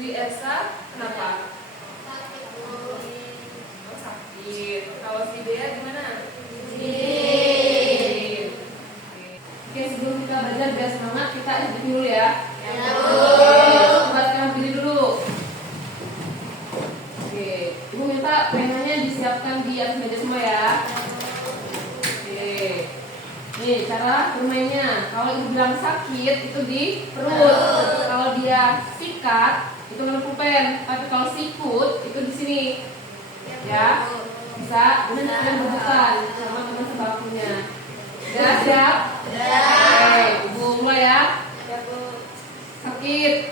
Dwi Ersa kenapa? Oh, sakit. Kalau si Dea gimana? Sakit. Oke, sebelum kita belajar biar semangat, kita isi dulu ya. Buatkan diri dulu. Oke, Ibu minta penanya disiapkan di atas meja semua ya. Oke. Nih, cara bermainnya. Kalau Ibu bilang sakit itu di perut. Kalau dia sikat itu kan pulpen. Tapi kalau sikut itu di sini. Ya. Bisa. Kemudian kalian berbukan sama teman sebangkunya. Udah siap? Oke, Ibu mulai ya. Sakit.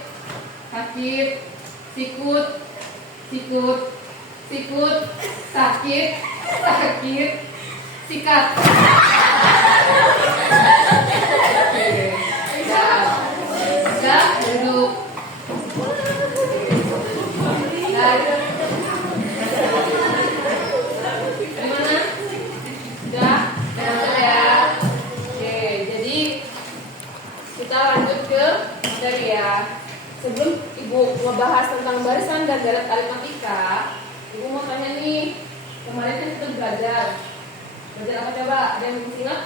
Sakit. Sikut. Sikut. Sikut. Sakit. Sakit. Sikat. Sudah, duduk. Gimana? Sudah, ya. Oke, jadi kita lanjut ke materi ya. Sebelum Ibu membahas tentang barisan dan deret aritmatika, Ibu mau tanya nih. Kemarin kan kita belajar apa coba? Ada yang masih ingat?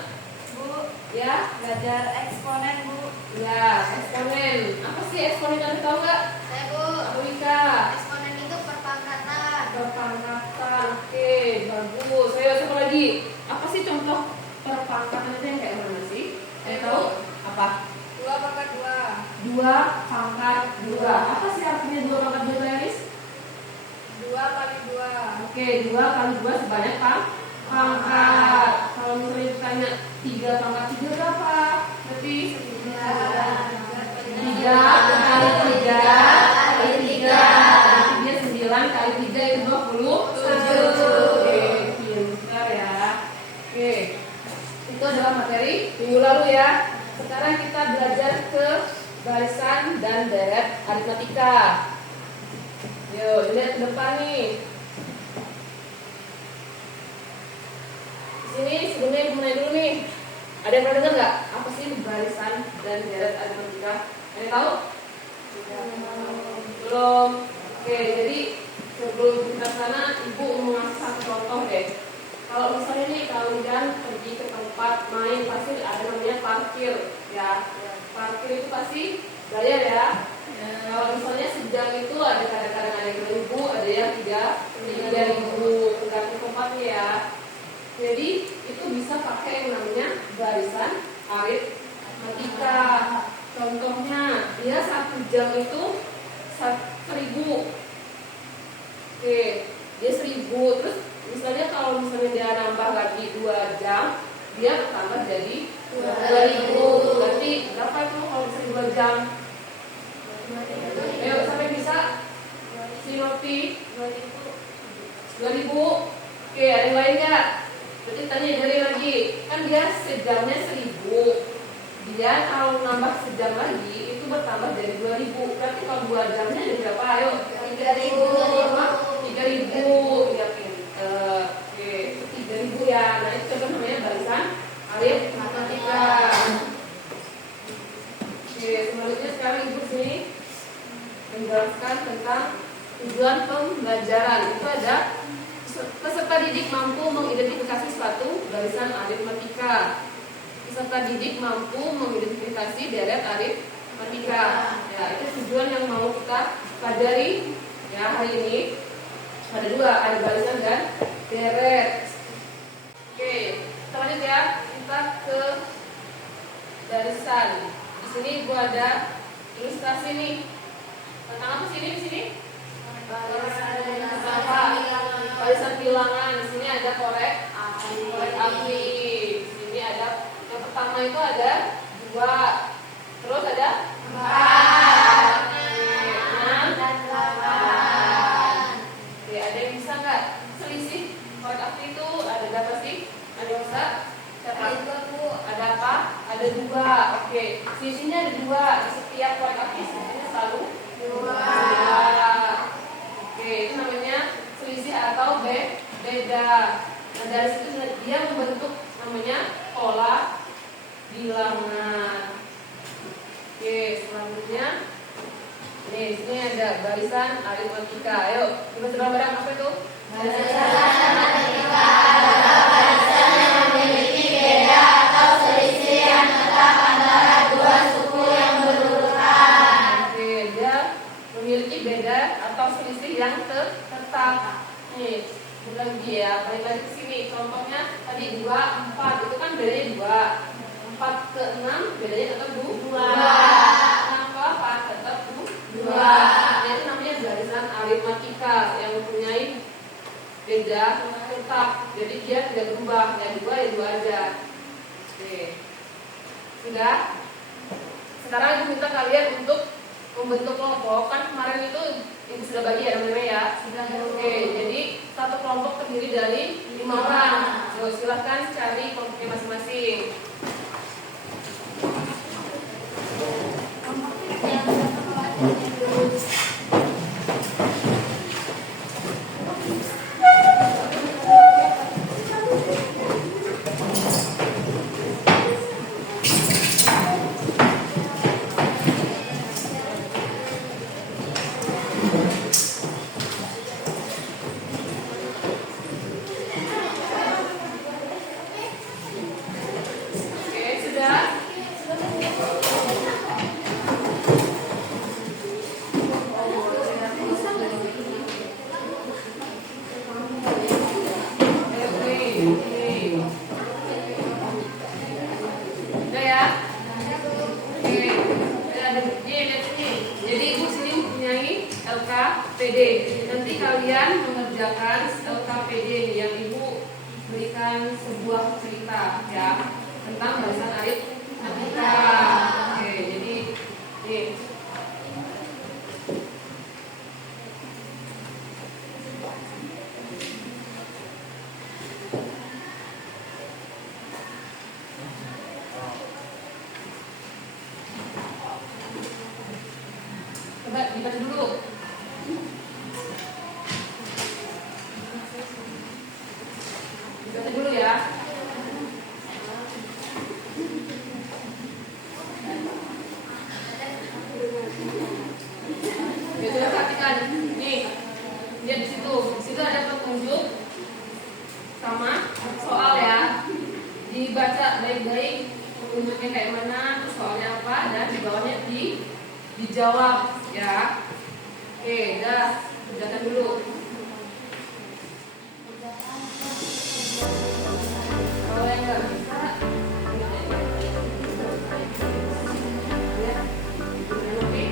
Bu, ya, Belajar eksponen, Bu. ya, eksponen. Apa sih eksponen? Kamu tahu nggak? Saya, Bu. Apa Wika? Eksponen itu perpangkatan. Perpangkatan. Oke, bagus. Ayo satu lagi. Apa sih contoh perpangkatan itu yang kayak mana sih? Saya tahu apa? 2 pangkat 2. 2 pangkat 2. Apa sih artinya 2 pangkat 2, Yanis? 2 kali 2. Oke, 2 kali 2 sebanyak pangkat. Kalau misalnya ditanya 3 pangkat 3 berapa? Berarti 3 kali 3 kali 3. Berarti dia 9 kali 3 itu 27. Oke, pintar ya. Oke, itu adalah materi minggu lalu ya. Sekarang kita belajar ke barisan dan deret aritmatika. Yuk, lihat ke depan nih. Sini sebelumnya Ibu mulai dulu nih. Ada yang pernah dengar nggak? Apa sih barisan dan deret aritmatika? Ada yang tahu? Belum. Oke, jadi sebelum kita sana, Ibu mau ngasih satu contoh deh. Kalau misalnya nih kalian pergi ke tempat main, pasti ada namanya parkir, ya. Parkir itu pasti bayar ya. Kalau misalnya sejam itu ada kadang-kadang ada yang 2.000, ada yang 3.000, tergantung tempatnya ya. Jadi itu bisa pakai yang namanya barisan aritmatika. Contohnya dia 1 jam itu 1.000. Oke, dia 1.000. Terus misalnya kalau misalnya dia nambah lagi 2 jam, dia bertambah jadi 2.000. Berarti berapa itu kalau misalnya 2 jam? Ayo sampai bisa? Si Noti 2.000. Oke, ada yang lain nggak? Berarti tanya dari lagi. Kan dia sejamnya 1.000. Dia kalau nambah sejam lagi itu bertambah jadi 2.000. Berarti kalau 2 jamnya jadi berapa? Ayo 3.000. 3.000. Ya pinter. Oke, 3.000 ya. Nah itu contoh namanya barisan aritmatika. Oke, selanjutnya sekarang Ibu sini menjelaskan tentang tujuan pembelajaran. Itu ada peserta didik mampu mengidentifikasi suatu barisan aritmatika. Peserta didik mampu mengidentifikasi deret aritmatika. Ya, itu tujuan yang mau kita pelajari ya hari ini. Ada 2, ada barisan dan deret. Oke, kita lanjut ya. Kita ke barisan. Di sini Ibu ada ilustrasi nih. Tentang apa sih ini di sini? Barisan bilangan. Di sini ada korek api. Di sini ada yang pertama itu ada 2. Terus ada 4, 6 dan 8. Oke, ada yang bisa nggak selisih korek api itu ada berapa sih? Ada yang bisa? Ada apa? Ada 2. Oke, selisihnya ada 2. Di setiap korek api selisihnya selalu 2. Oke, itu namanya selisih atau beda. Nah dari situ dia membentuk namanya pola bilangan. Oke, selanjutnya nih di sini ada beda. Barisan aritmatika. Ayo, kita bareng-bareng apa itu? Barisan aritmatika adalah barisan yang memiliki beda atau selisih yang tetap antara dua suku yang berurutan. Oke, dia memiliki beda atau selisih yang tetap. Nih, lagi ya, balik lagi ke sini. Contohnya tadi 2, 4 itu kan bedanya 2. 4 ke 6 bedanya tetap 2. 6 ke 4 tetap 2. Nah, itu namanya barisan aritmatika yang mempunyai beda tetap. Jadi dia tidak berubah, ya 2 ya 2 aja. Oke. Sudah? Sekarang ibu minta kalian untuk membentuk kelompok. Kan kemarin itu ibu sudah bagi ya namanya ya. Oke, jadi satu kelompok terdiri dari 5 orang. So, silahkan cari kelompoknya masing-masing. Oke, sudah? Udah ya? Oke. Jadi ibu sini mempunyai LKPD. Nanti kalian mengerjakan LKPD yang ibu berikan sebuah cerita ya tentang barisan aritmatika. Oke, jadi nih. Coba dibaca dulu. Dibaca dulu ya. Ya sudah, perhatikan. Nih, lihat di situ. Di situ ada petunjuk sama soal ya. Dibaca baik-baik petunjuknya kayak mana, terus soalnya apa, dan di bawahnya dijawab ya. Oke, dah, kerjakan dulu. Kalau yang nggak bisa, ya, oke.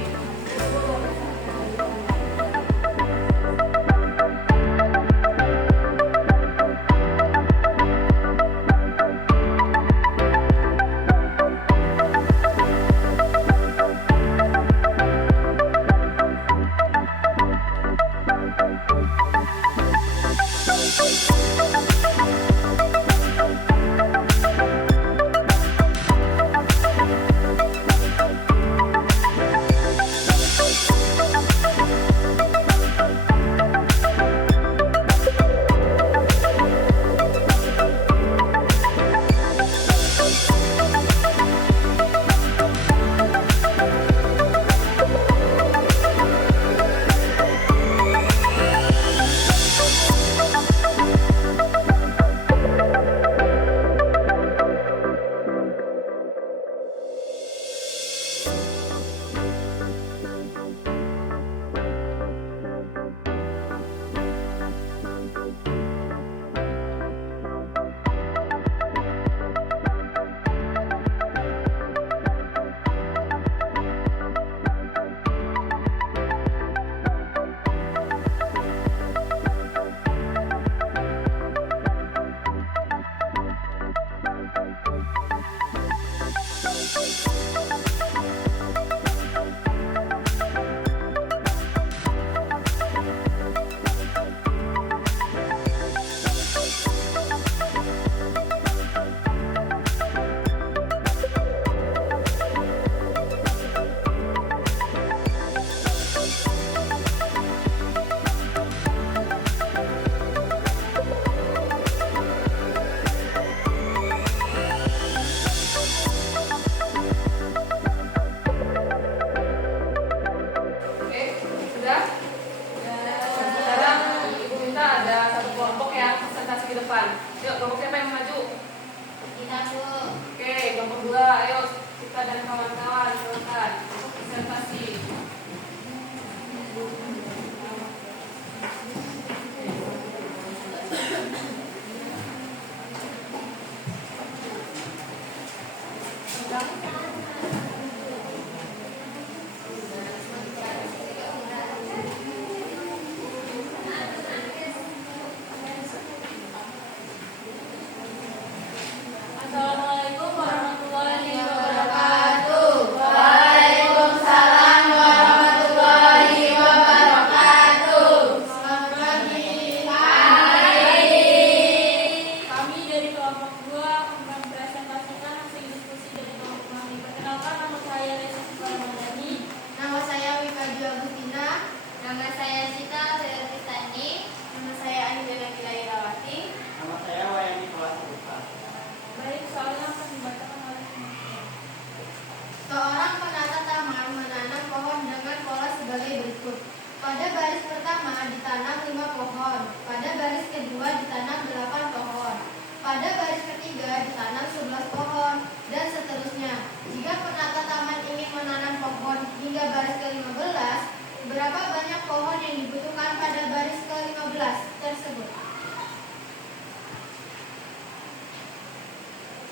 ditanam 5 pohon. Pada baris kedua ditanam 8 pohon. Pada baris ketiga ditanam 11 pohon, dan seterusnya. Jika penata taman ingin menanam pohon hingga baris ke-15, berapa banyak pohon yang dibutuhkan pada baris ke-15 tersebut?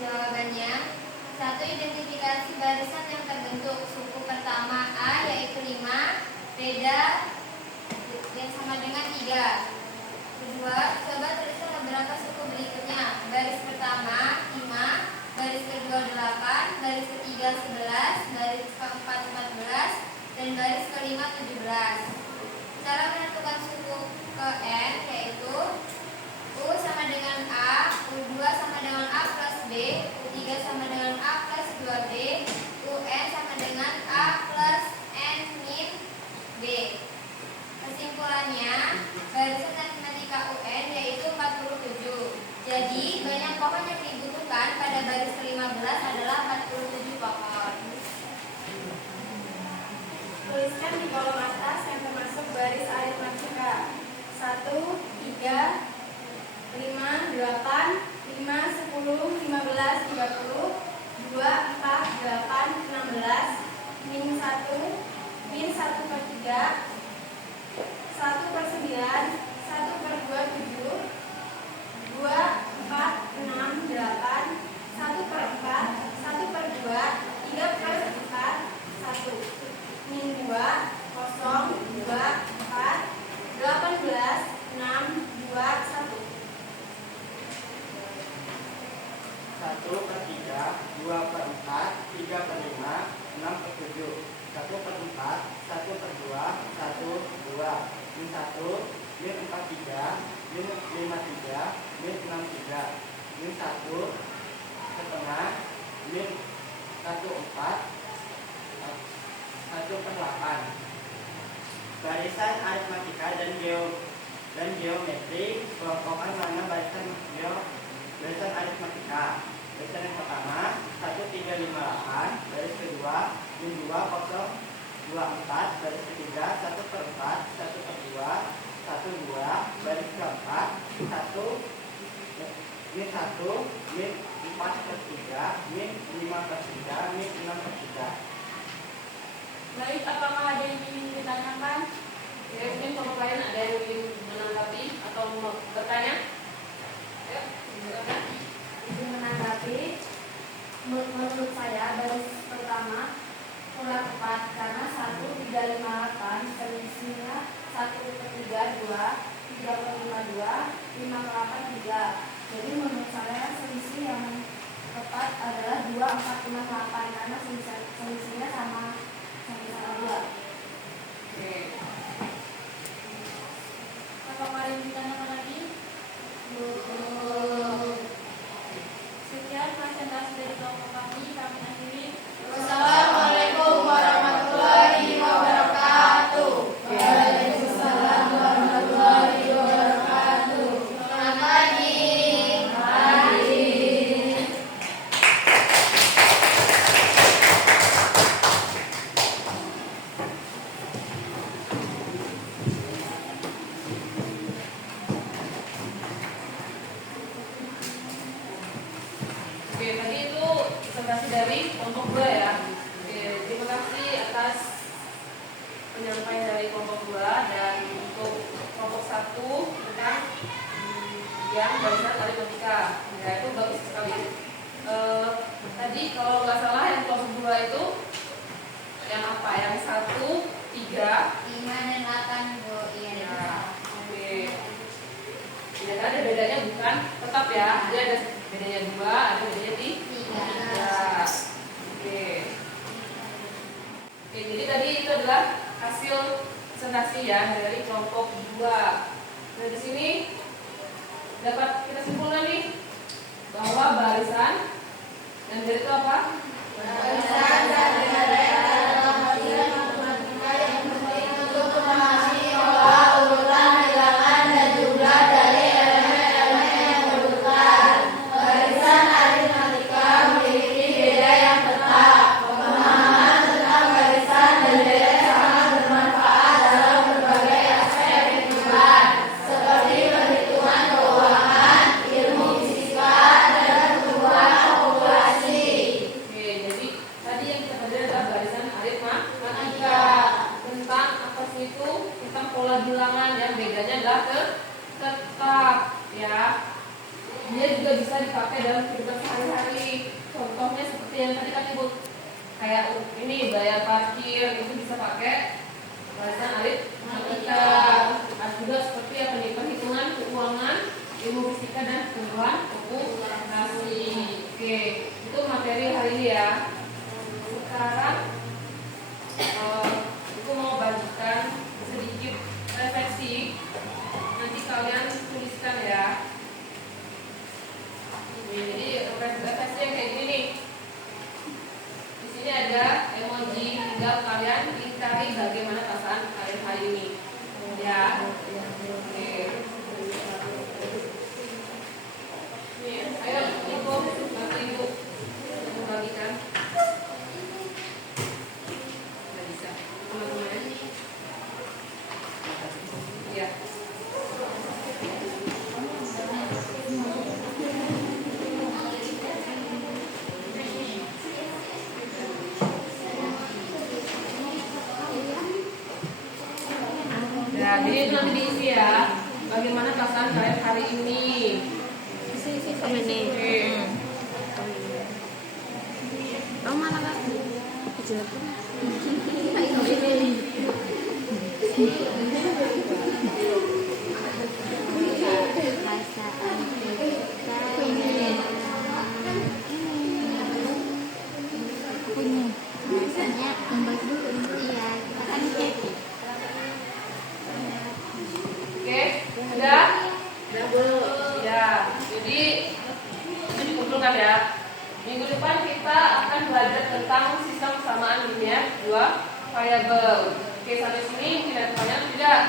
Jawabannya, 1. Identifikasi barisan yang terbentuk. Suku pertama A yaitu 5, beda yang sama dengan 3. Kedua, coba tuliskan beberapa suku berikutnya. Baris pertama 5, baris kedua 8, baris ketiga 11, baris keempat 14, dan baris kelima 17. Cara menentukan suku ke N yaitu U sama dengan A, U2 sama dengan A plus B, U3 sama dengan A plus 2B, UN sama dengan A plus N min B. Kesimpulannya, barisan aritmatika UN yaitu 47. Jadi, banyak pohon yang dibutuhkan pada baris ke-15 adalah 47 pohon. Tuliskan di kolom atas yang termasuk baris aritmatika. 1, 3, 5, 8, 5, 10, 15, 30, 2, 4, 8, 16, min 1, min 1 per 3, 1 per 9, 1 per 2, 7, 2, 4, 6, 8, 1 per 4, 1 per 2, 3 per 4, 1, min 2, 0, 2, 4, 18, 6, 2, 1. 1 per 3, 2 per 4, 3 per 5, 6 per 7, 1 per 4, 1 per 2, 1, 2, min 1, min 4 3, min 5 3, min 6 3, min 1, setengah, min 1 4, 1 per 8. Barisan aritmatika dan geometri, kelompokkan mana barisan aritmatika. Barisan yang pertama 1 3 5 8, baris kedua min 2 0 2 4, baris ketiga 1 per 4, 1 per 2, 1 2, baris keempat 1 min 1, min 4 per 3, min 5 per 3, min 6 per 3. Baik, apakah ada yang ingin ditanyakan? Ya, mungkin kelompok lain ada yang ingin menanggapi atau bertanya? Ya, silakan. Izin menanggapi, menurut saya baris pertama kurang tepat karena 1 3 5 8 selisihnya 1 per 3 2, 3 per 5 2, 5 per 8 3. Jadi menurut saya selisih yang tepat adalah 2 4 5 8 karena selisihnya sama 2. Oke. Apakah ada yang ditanyakan lagi? Sekian presentasi dari kelompok kami akhiri. Wassalamualaikum warahmatullahi wabarakatuh. Waalaikumsalam warahmatullahi wabarakatuh. Selamat pagi. Oke, tadi itu presentasi dari kelompok 2 ya. Oke, terima kasih atas penyampaian dari kelompok 2 dan untuk kelompok 1 tentang yang barisan aritmatika. Ya, itu bagus sekali. Tadi kalau nggak salah yang kelompok 2 itu yang apa? Yang 1, 3, 5 dan 8 Bu. Iya, ya. salah. Oke. Ya, ada bedanya bukan tetap ya. Dia ada bedanya 2, ada bedanya 3. Ya. Oke. Oke, jadi tadi itu adalah hasil presentasi ya dari kelompok 2. Nah, di sini dapat kita simpulkan nih bahwa barisan dan dari itu apa? Barisan dan nilai adalah bagian matematika yang penting untuk memahami pola urutan bilangan dan jumlah dari elemen-elemen yang berurutan. Barisan aritmatika memiliki beda yang tetap. Pemahaman tentang barisan dan nilai sangat bermanfaat dalam berbagai aspek kehidupan. yang bedanya adalah tetap ya. Dia juga bisa dipakai dalam kehidupan sehari-hari. Contohnya seperti yang tadi kan Ibu, kayak ini bayar parkir itu bisa pakai balasan aritmatika. Ada juga seperti apa nih, perhitungan keuangan, ilmu fisika dan pengetahuan akuntansi. Oke, itu materi hari ini ya. Sekarang aku mau bagikan sedikit refleksi. Nanti kalian tuliskan ya. Jadi refleksi yang kayak gini nih. Di sini ada emoji, tinggal kalian cari bagaimana perasaan kalian hari ini. Ya. Oke. Nih, ayo Ibu, bantu Ibu membagikan. Nggak bisa. Teman-teman. Ya. Ya, jadi itu nanti diisi ya. Bagaimana perasaan kalian hari ini? Oke. Kamu mana kan? Kecil. Biasanya membahas dulu. Iya, kita kan happy. Oke, sudah? Sudah Bu. Ya, jadi ini dikumpulkan ya. Minggu depan kita akan belajar tentang sistem kesamaan linear dua variabel. Oke, sampai sini tidak pertanyaan tidak?